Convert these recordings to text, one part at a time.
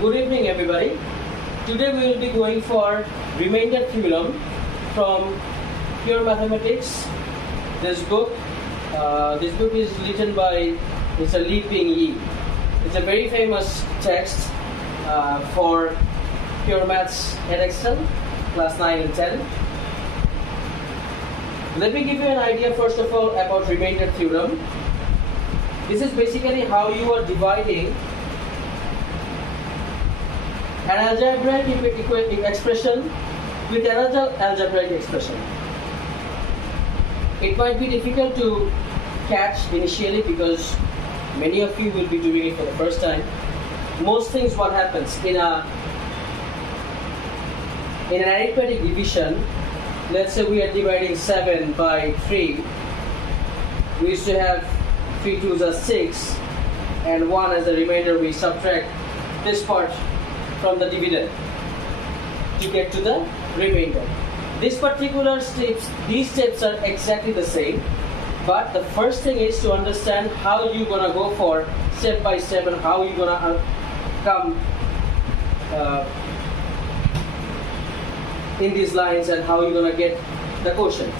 Good evening, everybody. Today we will be going for remainder theorem from Pure Mathematics. This book is written by Mr. Peng. It's a very famous text for pure maths and Excel, class 9 and 10. Let me give you an idea first of all about remainder theorem. This is basically how you are dividing an algebraic expression with another algebraic expression. It might be difficult to catch initially because many of you will be doing it for the first time. Most things what happens in an arithmetic division, let's say we are dividing 7 by 3. We used to have 3 2s are 6 and 1 as the remainder. We subtract this part from the dividend to get to the remainder. These particular steps, these steps are exactly the same, but the first thing is to understand how you're gonna go for step by step and how you're gonna come in these lines and how you're gonna get the quotient.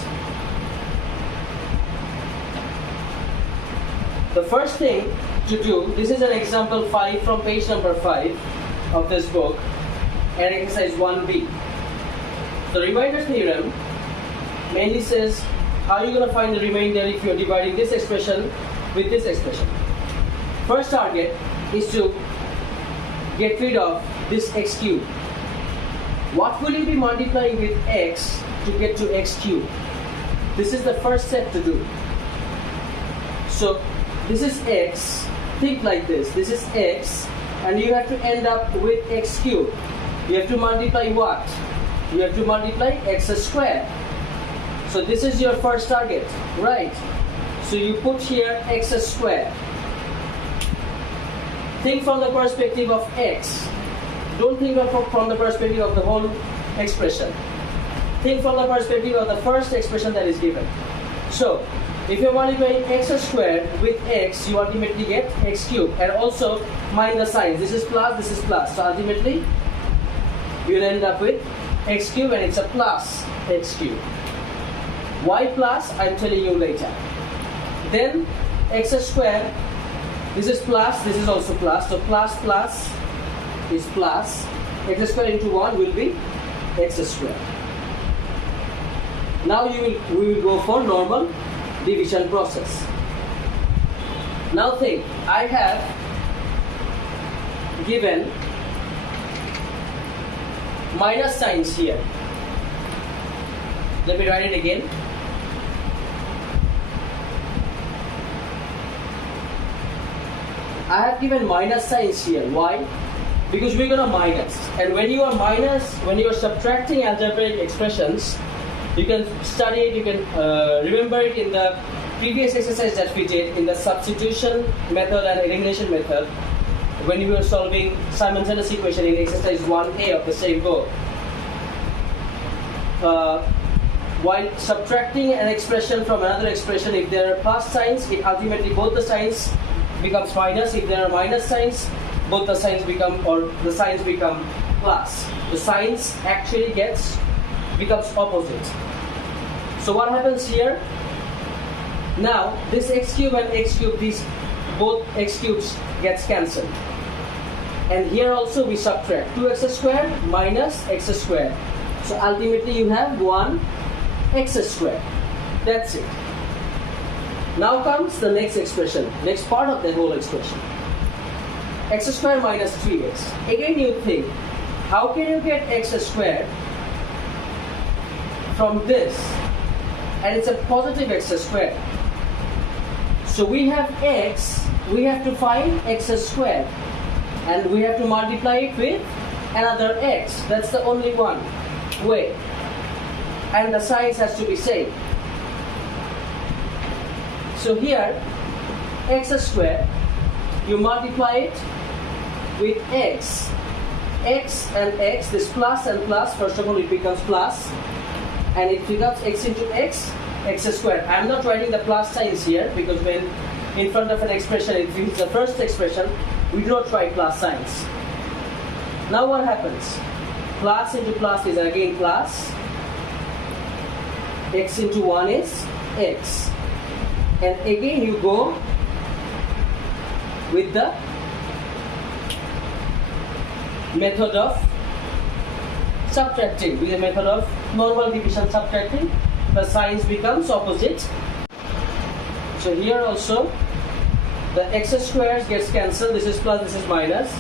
The first thing to do, this is an example 5 from page number 5 of this book and exercise 1b. The remainder theorem mainly says how you're going to find the remainder if you're dividing this expression with this expression. First target is to get rid of this x cube. What will you be multiplying with x to get to x cube? This is the first step to do. So this is x, think like this is x, and you have to end up with x cube. You have to multiply what? You have to multiply x squared. So this is your first target, right? So you put here x squared. Think from the perspective of x. Don't think from the perspective of the whole expression. Think from the perspective of the first expression that is given. So if you're multiplying x squared with x, you ultimately get x cubed. And also mind the signs. This is plus, this is plus. So ultimately, you'll end up with x cubed and it's a plus x cubed. Why plus? I'm telling you later. Then x squared, this is plus, this is also plus. So plus plus is plus. X squared into 1 will be x squared. Now we will go for normal division process. Now think, I have given minus signs here. Let me write it again. I have given minus signs here. Why? Because we're gonna minus. And when you are subtracting algebraic expressions, you can study it, you can remember it in the previous exercise that we did in the substitution method and elimination method when we were solving simultaneous equation in exercise 1a of the same book. While subtracting an expression from another expression, if there are plus signs, it ultimately both the signs becomes minus. If there are minus signs, both the signs become plus. The signs actually becomes opposite. So what happens here? Now this x cube and x cube, both x cubes gets cancelled. And here also we subtract 2x squared minus x squared. So ultimately you have 1x squared. That's it. Now comes the next expression, next part of the whole expression. X squared minus 3x. Again you think, how can you get x squared from this? And it's a positive x squared. So we have x, we have to find x squared. And we have to multiply it with another x. That's the only one way. And the signs has to be same. So here, x squared, you multiply it with x. X and x, this plus and plus, first of all it becomes plus. And it becomes x into x, x squared. I'm not writing the plus signs here because when in front of an expression, if it's the first expression, we do not write plus signs. Now what happens? Plus into plus is again plus. X into 1 is x. And again you go with the method of subtracting, with the method of normal division subtracting. The signs becomes opposite. So here also the x squares gets cancelled. This is plus, this is minus.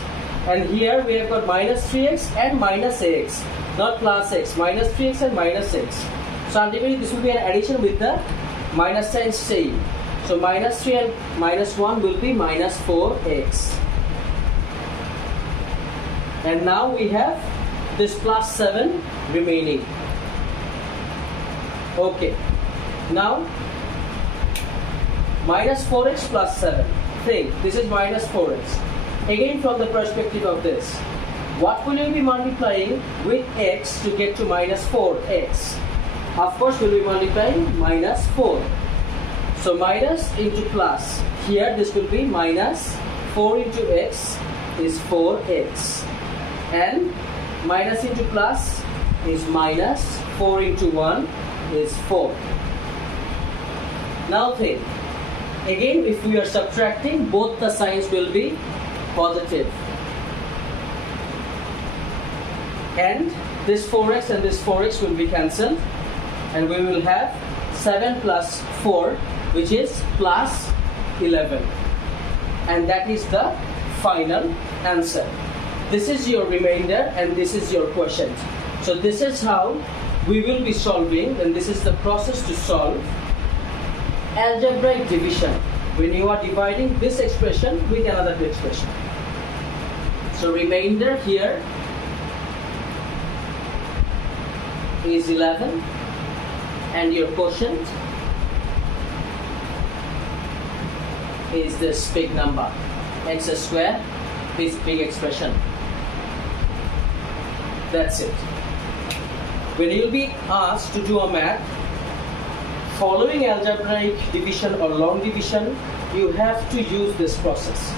And here we have got minus 3x and minus x, not plus x, minus 3x and minus x. So ultimately this will be an addition with the minus sign same. So minus 3 and minus 1 will be minus 4x. And now we have this plus 7 remaining. Okay. Now minus 4x plus 7. Think, this is minus 4x. Again from the perspective of this, what will you be multiplying with x to get to minus 4x? Of course we'll be multiplying minus 4. So minus into plus. Here this will be minus 4 into x is 4x. And minus into plus is minus 4 into 1 is 4. Now think. Again, if we are subtracting, both the signs will be positive. And this 4x and this 4x will be cancelled. And we will have 7 plus 4, which is plus 11. And that is the final answer. This is your remainder and this is your quotient. So this is how we will be solving, and this is the process to solve algebraic division when you are dividing this expression with another expression. So remainder here is 11 and your quotient is this big number, x square, this big expression. That's it. When you'll be asked to do a math following algebraic division or long division, you have to use this process.